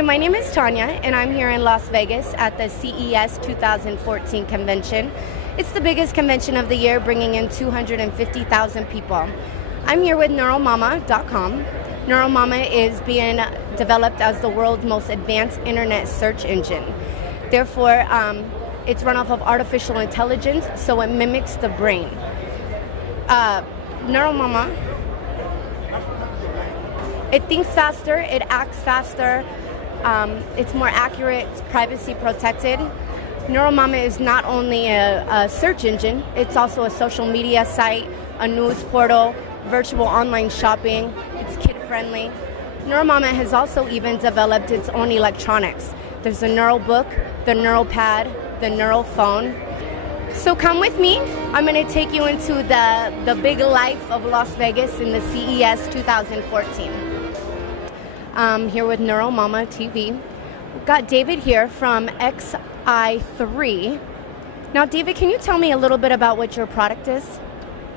Hi, my name is Tanya, and I'm here in Las Vegas at the CES 2014 convention. It's the biggest convention of the year, bringing in 250,000 people. I'm here with NeuroMama.com. NeuroMama is being developed as the world's most advanced internet search engine. Therefore, it's run off of artificial intelligence, so it mimics the brain. NeuroMama, it thinks faster, it acts faster, it's more accurate, it's privacy protected. NeuroMama is not only a search engine, it's also a social media site, a news portal, virtual online shopping, it's kid-friendly. NeuroMama has also even developed its own electronics. There's the NeuroBook, the NeuroPad, the NeuroPhone. So come with me. I'm going to take you into the big life of Las Vegas in the CES 2014. Here with NeuroMama TV. We've got David here from XI3. Now, David, can you tell me a little bit about what your product is?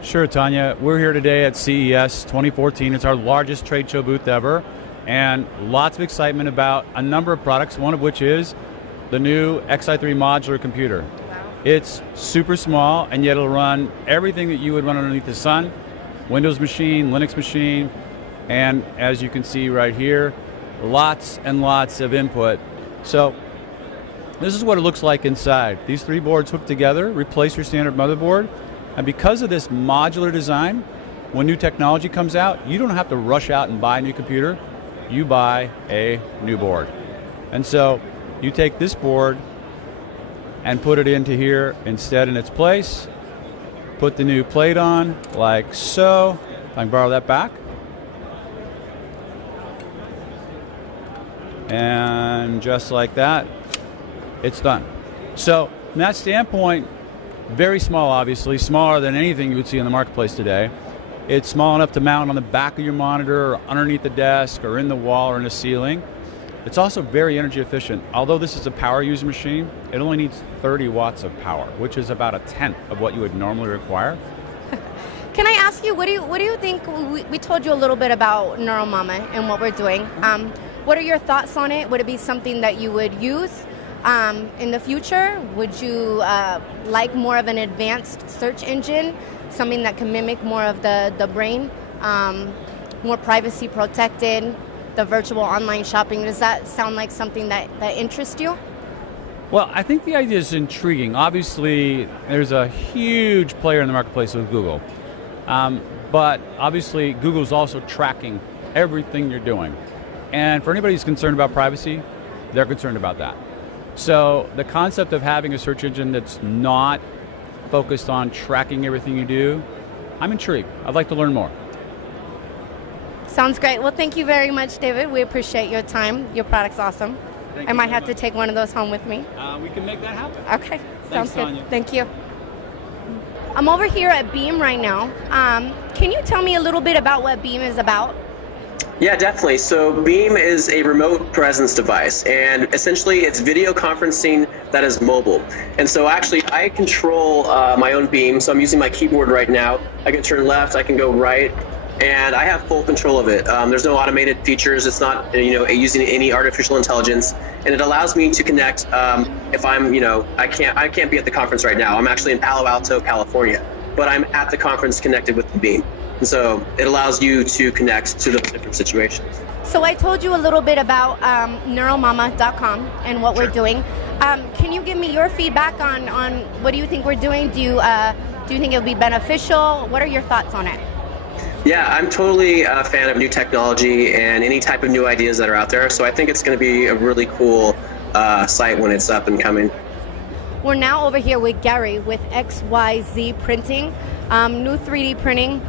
Sure, Tanya. We're here today at CES 2014. It's our largest trade show booth ever, and lots of excitement about a number of products, one of which is the new XI3 modular computer. It's super small, and yet it'll run everything that you would run underneath the sun. Windows machine, Linux machine, and as you can see right here, lots and lots of input. So this is what it looks like inside. These three boards hooked together, replace your standard motherboard, and because of this modular design, when new technology comes out, you don't have to rush out and buy a new computer. You buy a new board. And so you take this board and put it into here instead in its place. Put the new plate on, like so. If I can borrow that back. And just like that, it's done. So from that standpoint, very small, obviously, smaller than anything you would see in the marketplace today. It's small enough to mount on the back of your monitor or underneath the desk or in the wall or in the ceiling. It's also very energy efficient. Although this is a power user machine, it only needs 30 watts of power, which is about a tenth of what you would normally require. Can I ask you, what do you think? We told you a little bit about NeuroMama and what we're doing. What are your thoughts on it? Would it be something that you would use in the future? Would you like more of an advanced search engine, something that can mimic more of the brain, more privacy protected, the virtual online shopping? Does that sound like something that interests you? Well, I think the idea is intriguing. Obviously, there's a huge player in the marketplace with Google. But obviously, Google's also tracking everything you're doing. And for anybody who's concerned about privacy, they're concerned about that. So the concept of having a search engine that's not focused on tracking everything you do, I'm intrigued. I'd like to learn more. Sounds great. Well, thank you very much, David. We appreciate your time. Your product's awesome. I might have to take one of those home with me. We can make that happen. Okay. Sounds good. Tanya. Thank you. I'm over here at Beam right now. Can you tell me a little bit about what Beam is about? Yeah, definitely. So Beam is a remote presence device, and essentially it's video conferencing that is mobile. And so actually I control my own Beam, so I'm using my keyboard right now. I can turn left, I can go right, and I have full control of it. There's no automated features. It's not using any artificial intelligence, and it allows me to connect if I'm I can't be at the conference right now. I'm actually in Palo Alto, California, but I'm at the conference connected with the Beam. And so it allows you to connect to those different situations. So I told you a little bit about NeuroMama.com and what we're doing. Can you give me your feedback on what do you think we're doing? Do you think it'll be beneficial? What are your thoughts on it? Yeah, I'm totally a fan of new technology and any type of new ideas that are out there. So I think it's going to be a really cool site when it's up and coming. We're now over here with Gary with XYZ Printing, new 3D printing.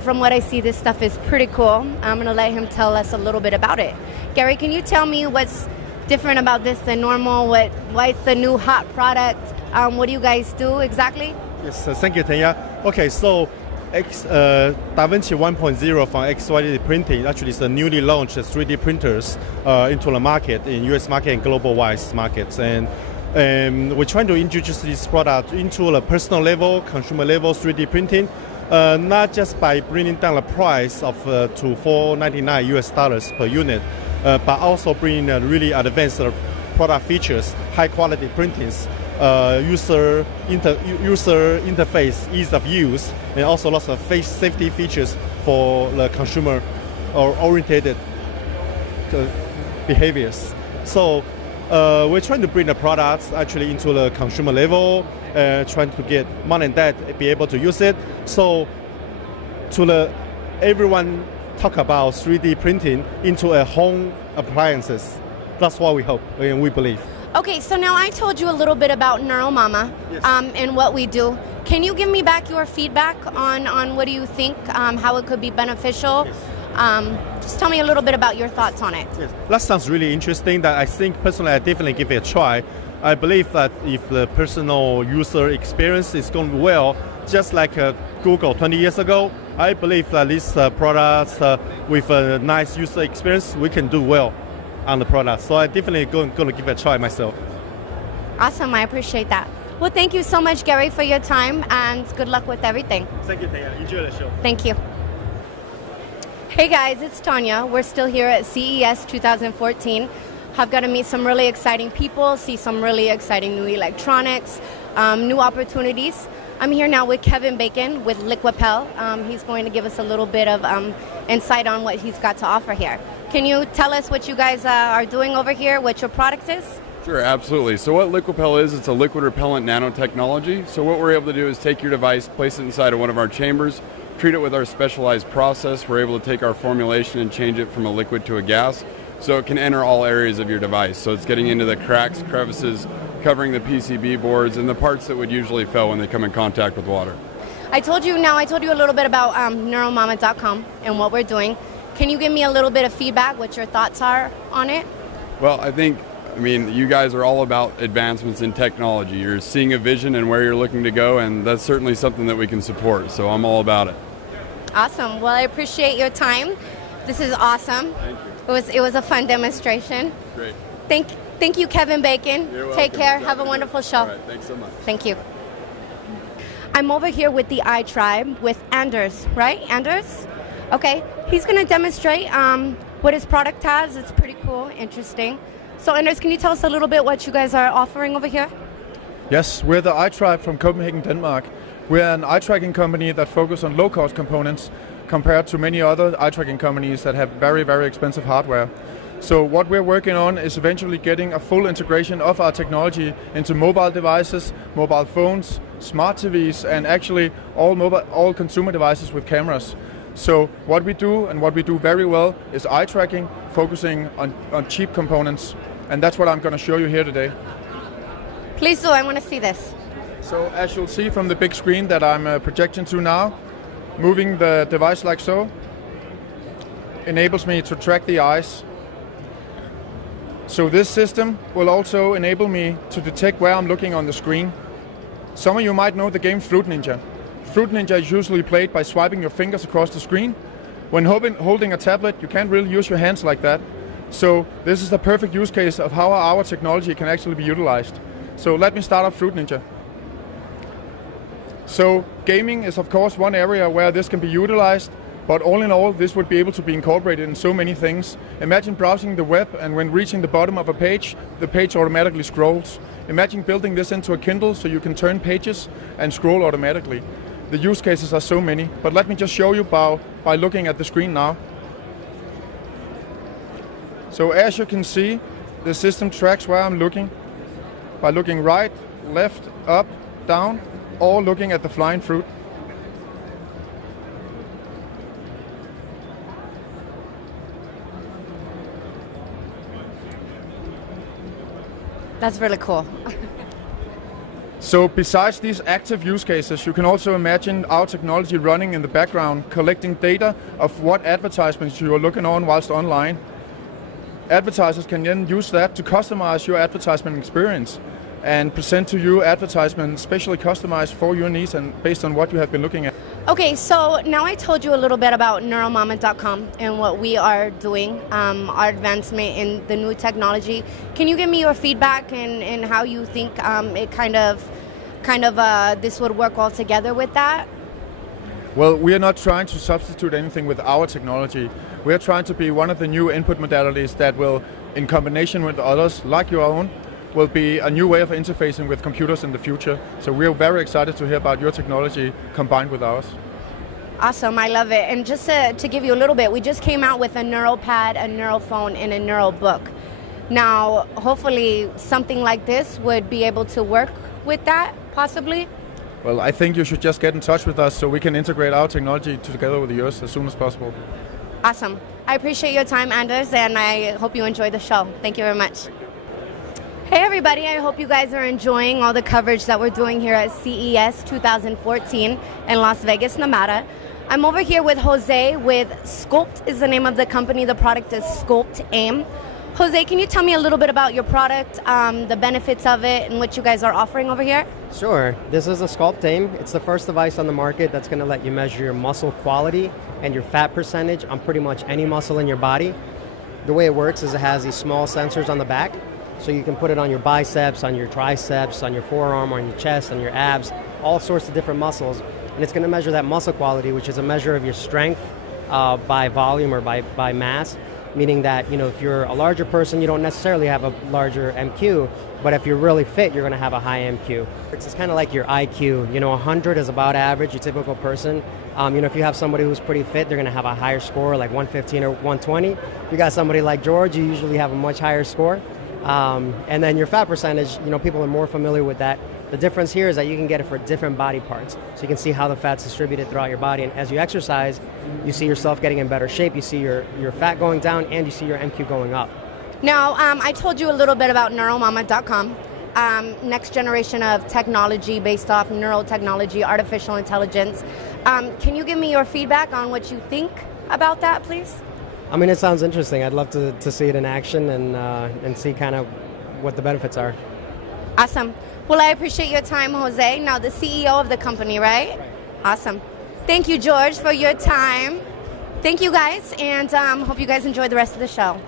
From what I see, this stuff is pretty cool. I'm going to let him tell us a little bit about it. Gary, can you tell me what's different about this than normal? Why it's the new hot product? What do you guys do exactly? Yes, thank you, Tanya. Okay, so DaVinci 1.0 from XYZ Printing actually is the newly launched 3D printers into the market, in US market and global wise markets. And we're trying to introduce this product into the personal level, consumer level 3D printing. Not just by bringing down the price of to $499 per unit, but also bringing really advanced product features, high quality printings, user interface, ease of use, and also lots of safety features for the consumer oriented behaviors. So we're trying to bring the products actually into the consumer level, trying to get mom and dad be able to use it. So everyone talk about 3D printing into a home appliances. That's what we hope and we believe. Okay, so now I told you a little bit about NeuroMama, yes, and what we do. Can you give me back your feedback on what do you think, how it could be beneficial? Yes. Just tell me a little bit about your thoughts on it. Yes. That sounds really interesting. That I think personally I definitely give it a try. I believe that if the personal user experience is going well, just like Google 20 years ago, I believe that these products with a nice user experience, we can do well on the product. So I definitely going to give it a try myself. Awesome, I appreciate that. Well, thank you so much, Gary, for your time, and good luck with everything. Thank you, Taya. Enjoy the show. Thank you. Hey guys, it's Tanya. We're still here at CES 2014. I've got to meet some really exciting people, see some really exciting new electronics, new opportunities. I'm here now with Kevin Bacon with Liquipel. He's going to give us a little bit of insight on what he's got to offer here. Can you tell us what you guys are doing over here, what your product is? Sure, absolutely. So what Liquipel is, it's a liquid repellent nanotechnology. So what we're able to do is take your device, place it inside of one of our chambers, treat it with our specialized process. We're able to take our formulation and change it from a liquid to a gas, so it can enter all areas of your device. So it's getting into the cracks, crevices, covering the PCB boards, and the parts that would usually fail when they come in contact with water. I told you a little bit about NeuroMama.com and what we're doing. Can you give me a little bit of feedback, what your thoughts are on it? Well, I mean, you guys are all about advancements in technology. You're seeing a vision and where you're looking to go, and that's certainly something that we can support, so I'm all about it. Awesome. Well, I appreciate your time. This is awesome. Thank you. It was a fun demonstration. Great. Thank you, Kevin Bacon. You're Take welcome. care. Have a wonderful show. All right, thanks so much. Thank you. I'm over here with the iTribe with Anders, right? Anders? Okay. He's going to demonstrate what his product has. It's pretty cool, interesting. So, Anders, can you tell us a little bit what you guys are offering over here? Yes, we're the iTribe from Copenhagen, Denmark. We're an eye tracking company that focuses on low-cost components compared to many other eye tracking companies that have very, very expensive hardware. So what we're working on is eventually getting a full integration of our technology into mobile devices, mobile phones, smart TVs, and actually all consumer devices with cameras. So what we do, and what we do very well, is eye tracking, focusing on cheap components. And that's what I'm going to show you here today. Please do, I want to see this. So as you'll see from the big screen that I'm projecting to now, moving the device like so enables me to track the eyes. So this system will also enable me to detect where I'm looking on the screen. Some of you might know the game Fruit Ninja. Fruit Ninja is usually played by swiping your fingers across the screen. When holding a tablet, you can't really use your hands like that. So this is the perfect use case of how our technology can actually be utilized. So let me start off Fruit Ninja. So gaming is of course one area where this can be utilized, but all in all this would be able to be incorporated in so many things. Imagine browsing the web and when reaching the bottom of a page, the page automatically scrolls. Imagine building this into a Kindle so you can turn pages and scroll automatically. The use cases are so many, but let me just show you by looking at the screen now. So as you can see, the system tracks where I'm looking by looking right, left, up, down, or looking at the flying fruit. That's really cool. So besides these active use cases, you can also imagine our technology running in the background, collecting data of what advertisements you are looking on whilst online. Advertisers can then use that to customize your advertisement experience and present to you advertisements specially customized for your needs and based on what you have been looking at. Okay, so now I told you a little bit about NeuroMama.com and what we are doing, our advancement in the new technology. Can you give me your feedback and how you think it kind of this would work all together with that? Well, we are not trying to substitute anything with our technology. We are trying to be one of the new input modalities that will, in combination with others, like your own, will be a new way of interfacing with computers in the future. So we are very excited to hear about your technology combined with ours. Awesome, I love it. And just to give you a little bit, we just came out with a NeuroPad, a NeuroPhone, and a NeuroBook. Now, hopefully something like this would be able to work with that, possibly. Well, I think you should just get in touch with us so we can integrate our technology together with yours as soon as possible. Awesome. I appreciate your time, Anders, and I hope you enjoy the show. Thank you very much. Hey, everybody. I hope you guys are enjoying all the coverage that we're doing here at CES 2014 in Las Vegas, Nevada. I'm over here with Jose with Sculpt is the name of the company. The product is Sculpt AIM. Jose, can you tell me a little bit about your product, the benefits of it, and what you guys are offering over here? Sure. This is a Sculpt AIM. It's the first device on the market that's going to let you measure your muscle quality and your fat percentage on pretty much any muscle in your body. The way it works is it has these small sensors on the back, so you can put it on your biceps, on your triceps, on your forearm, on your chest, on your abs, all sorts of different muscles. And it's going to measure that muscle quality, which is a measure of your strength by volume or by mass. Meaning that, you know, if you're a larger person, you don't necessarily have a larger MQ, but if you're really fit, you're going to have a high MQ. It's kind of like your IQ. You know, 100 is about average, your typical person. You know, if you have somebody who's pretty fit, they're going to have a higher score, like 115 or 120. If you got somebody like George, you usually have a much higher score. And then your fat percentage, you know, people are more familiar with that. The difference here is that you can get it for different body parts. So you can see how the fat's distributed throughout your body. And as you exercise, you see yourself getting in better shape. You see your fat going down, and you see your MQ going up. Now, I told you a little bit about NeuroMama.com. Next generation of technology based off neurotechnology, artificial intelligence. Can you give me your feedback on what you think about that, please? I mean, it sounds interesting. I'd love to see it in action and see kind of what the benefits are. Awesome. Well, I appreciate your time, Jose. Now, the CEO of the company, right? Awesome. Thank you, George, for your time. Thank you, guys, and hope you guys enjoy the rest of the show.